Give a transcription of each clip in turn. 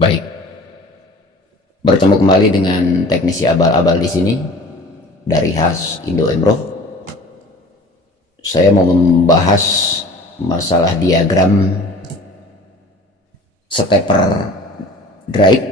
Baik, bertemu kembali dengan teknisi abal-abal di sini dari khas Indo Emro. Saya mau membahas masalah diagram stepper drive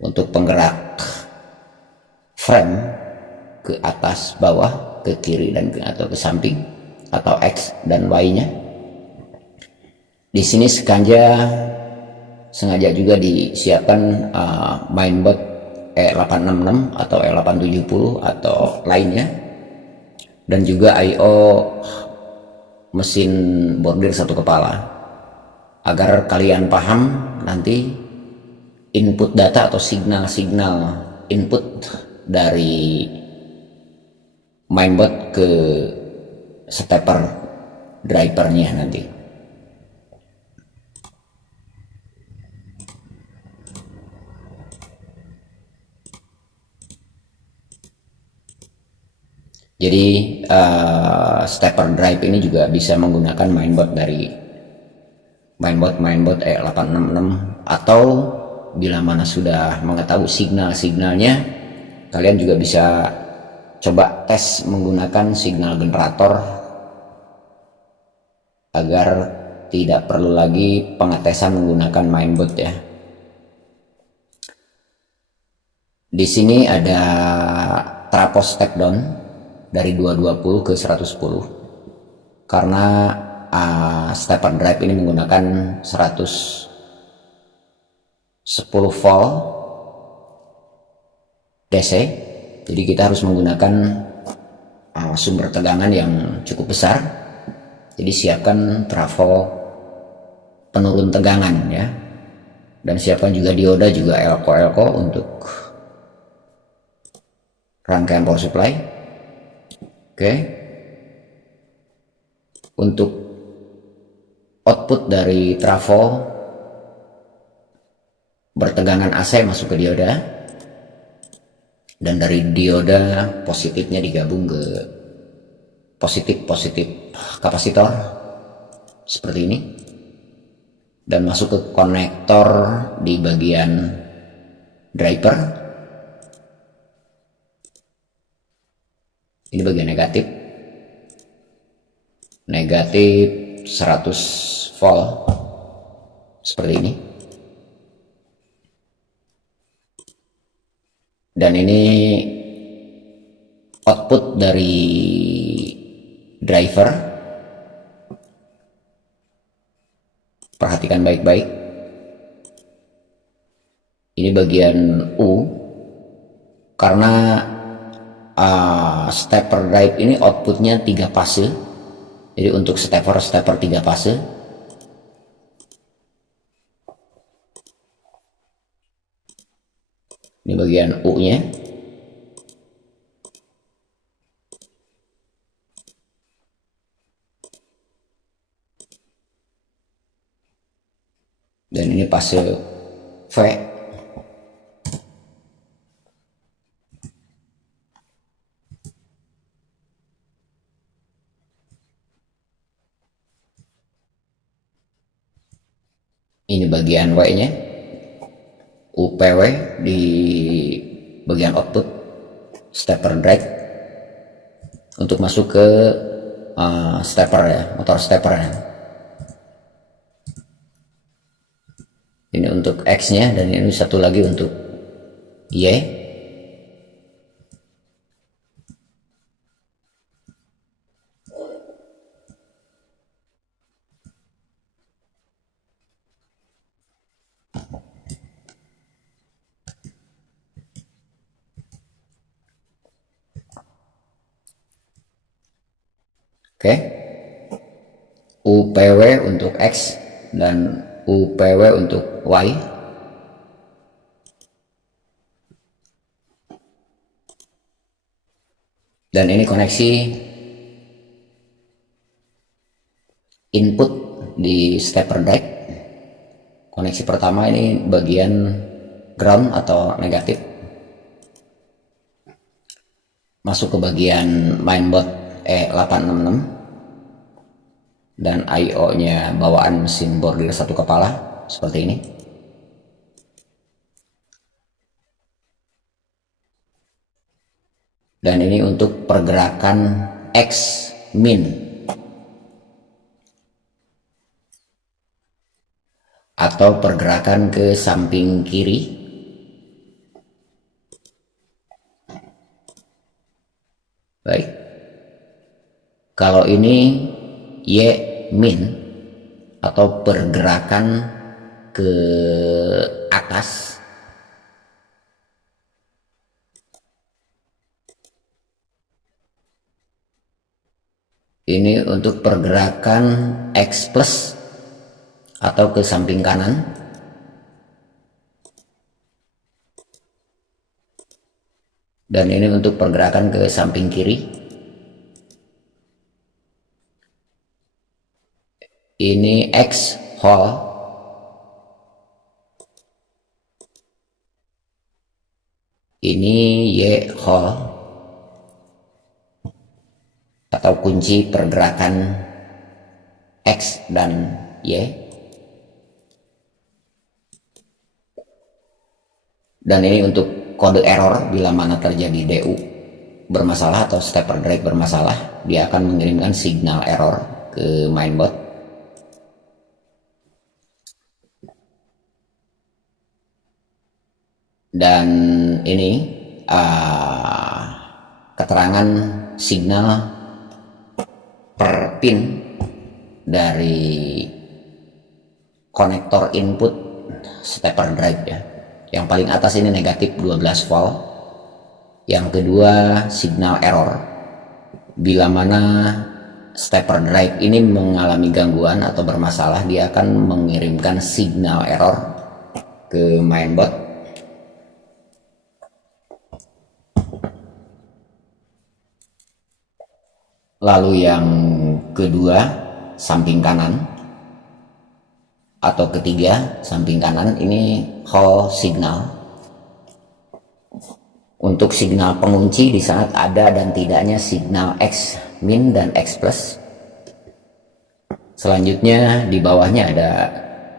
untuk penggerak frame ke atas, bawah, ke kiri dan atau ke samping, atau X dan Y-nya. Di sini sengaja juga disiapkan mainboard E866 atau E870 atau lainnya, dan juga I/O mesin bordir satu kepala, agar kalian paham nanti input data atau signal-signal input dari mainboard ke stepper drivernya nanti. Jadi stepper drive ini juga bisa menggunakan mainboard dari mainboard E866, atau bila mana sudah mengetahui signal-signalnya, kalian juga bisa coba tes menggunakan signal generator agar tidak perlu lagi pengetesan menggunakan mainboard ya. Di sini ada trafo step down dari 220 ke 110 karena stepper drive ini menggunakan 110 volt DC, jadi kita harus menggunakan sumber tegangan yang cukup besar. Jadi siapkan trafo penurun tegangan ya, dan siapkan juga dioda, juga elko untuk rangkaian power supply. Oke, untuk output dari trafo bertegangan AC masuk ke dioda, dan dari dioda positifnya digabung ke positif kapasitor seperti ini, dan masuk ke konektor di bagian driver. Ini bagian negatif 100 volt seperti ini, dan ini output dari driver. Perhatikan baik-baik, ini bagian U, karena stepper drive ini outputnya 3 fase. Jadi untuk stepper 3 fase. Ini bagian U nya. Dan ini fase V. Ini bagian Y nya, UPW di bagian output stepper drive untuk masuk ke stepper ya, motor stepper ya. Ini untuk X nya, dan ini satu lagi untuk Y. Oke, UPW untuk X dan UPW untuk Y. Dan ini koneksi input di stepper drive. Koneksi pertama ini bagian ground atau negatif, masuk ke bagian mainboard E866, dan I/O nya bawaan mesin bordir satu kepala seperti ini. Dan ini untuk pergerakan X min atau pergerakan ke samping kiri. Baik. Kalau ini Y min atau pergerakan ke atas. Ini untuk pergerakan X plus atau ke samping kanan. Dan ini untuk pergerakan ke samping kiri. Ini X whole. Ini Y whole. Atau kunci pergerakan X dan Y. Dan ini untuk kode error bila mana terjadi DU bermasalah atau stepper drive bermasalah, dia akan mengirimkan signal error ke mainboard. Dan ini keterangan signal per pin dari konektor input stepper drive ya. Yang paling atas ini negatif 12 volt. Yang kedua signal error. Bila mana stepper drive ini mengalami gangguan atau bermasalah, dia akan mengirimkan signal error ke mainboard. Lalu yang kedua samping kanan atau ketiga samping kanan ini Hall signal. Untuk signal pengunci di saat ada dan tidaknya signal X min dan X plus. Selanjutnya di bawahnya ada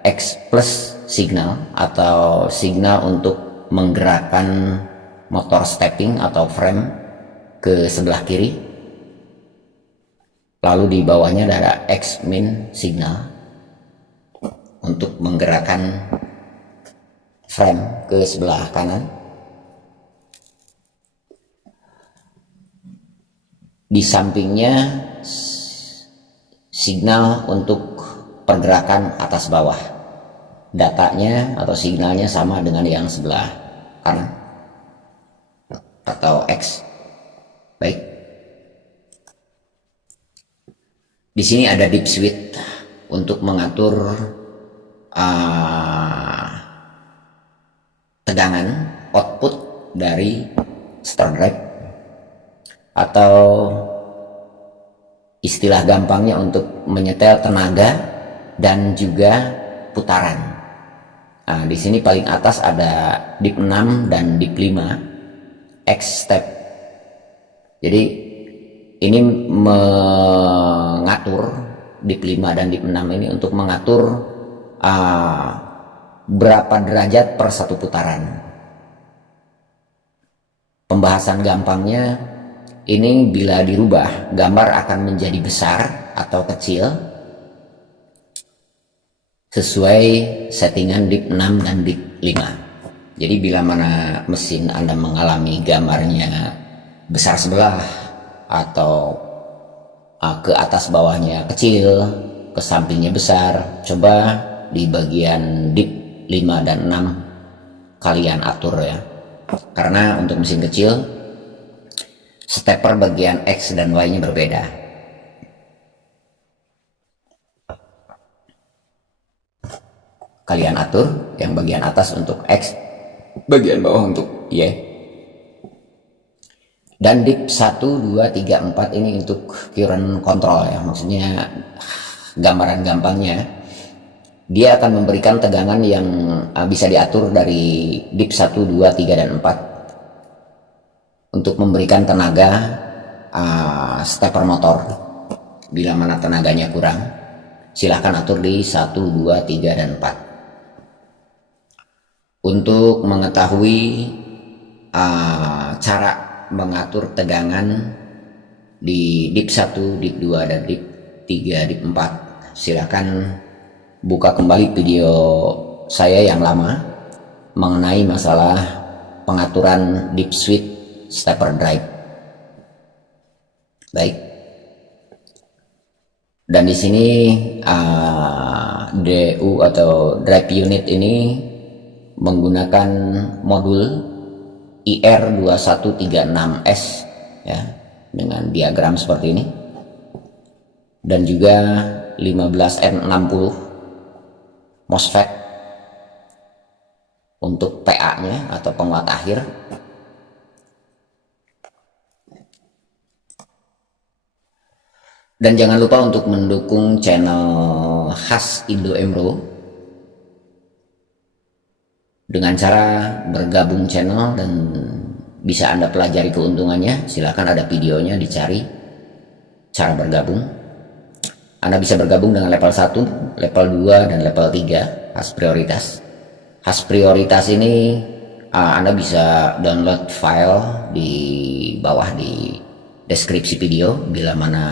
X plus signal atau signal untuk menggerakkan motor stepping atau frame ke sebelah kiri. Lalu di bawahnya ada X min signal untuk menggerakkan frame ke sebelah kanan. Di sampingnya signal untuk pergerakan atas bawah. Datanya atau signalnya sama dengan yang sebelah kanan atau X. Baik. Di sini ada dip switch untuk mengatur tegangan output dari starter drive, atau istilah gampangnya untuk menyetel tenaga dan juga putaran. Nah, di sini paling atas ada dip 6 dan dip 5 X step. Jadi ini mengatur dip 5 dan dip 6 ini untuk mengatur berapa derajat per satu putaran. Pembahasan gampangnya, ini bila dirubah gambar akan menjadi besar atau kecil sesuai settingan dip 6 dan dip 5. Jadi bila mana mesin Anda mengalami gambarnya besar sebelah atau ke atas bawahnya kecil, ke sampingnya besar, coba di bagian dip 5 dan 6 kalian atur ya. Karena untuk mesin kecil stepper bagian X dan Y nya berbeda. Kalian atur yang bagian atas untuk X, bagian bawah untuk Y. Dan dip 1, 2, 3, 4 ini untuk current control ya. Maksudnya gambaran gampangnya, dia akan memberikan tegangan yang bisa diatur dari dip 1, 2, 3, dan 4 untuk memberikan tenaga stepper motor. Bila mana tenaganya kurang, silahkan atur di 1, 2, 3, dan 4. Untuk mengetahui cara mengatur tegangan di DIP 1, DIP 2, dan DIP 3, DIP 4. Silakan buka kembali video saya yang lama mengenai masalah pengaturan DIP switch stepper drive. Baik. Dan di sini DU atau drive unit ini menggunakan modul IR2136S ya, dengan diagram seperti ini, dan juga 15N60 MOSFET untuk PA nya atau penguat akhir. Dan jangan lupa untuk mendukung channel khas Indo Emro dengan cara bergabung channel, dan bisa Anda pelajari keuntungannya. Silakan, ada videonya, dicari cara bergabung. Anda bisa bergabung dengan level 1, level 2, dan level 3 khas prioritas. Khas prioritas ini Anda bisa download file di bawah di deskripsi video bila mana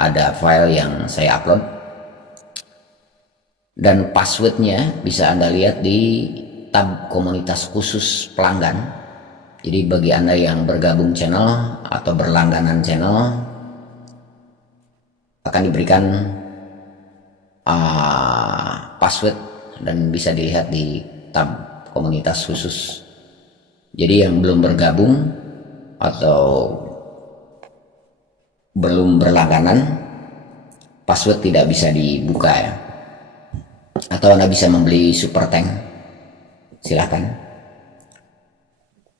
ada file yang saya upload, dan passwordnya bisa Anda lihat di tab komunitas khusus pelanggan. Jadi bagi Anda yang bergabung channel atau berlangganan channel akan diberikan password dan bisa dilihat di tab komunitas khusus. Jadi yang belum bergabung atau belum berlangganan, password tidak bisa dibuka ya. Atau Anda bisa membeli super tank, silahkan.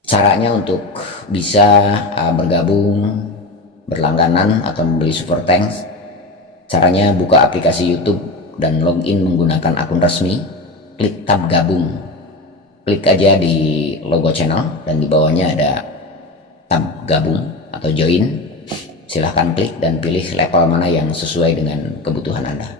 Caranya untuk bisa bergabung, berlangganan, atau membeli super tank, caranya buka aplikasi YouTube dan login menggunakan akun resmi, klik tab gabung, klik aja di logo channel dan di bawahnya ada tab gabung atau join. Silahkan klik dan pilih level mana yang sesuai dengan kebutuhan Anda.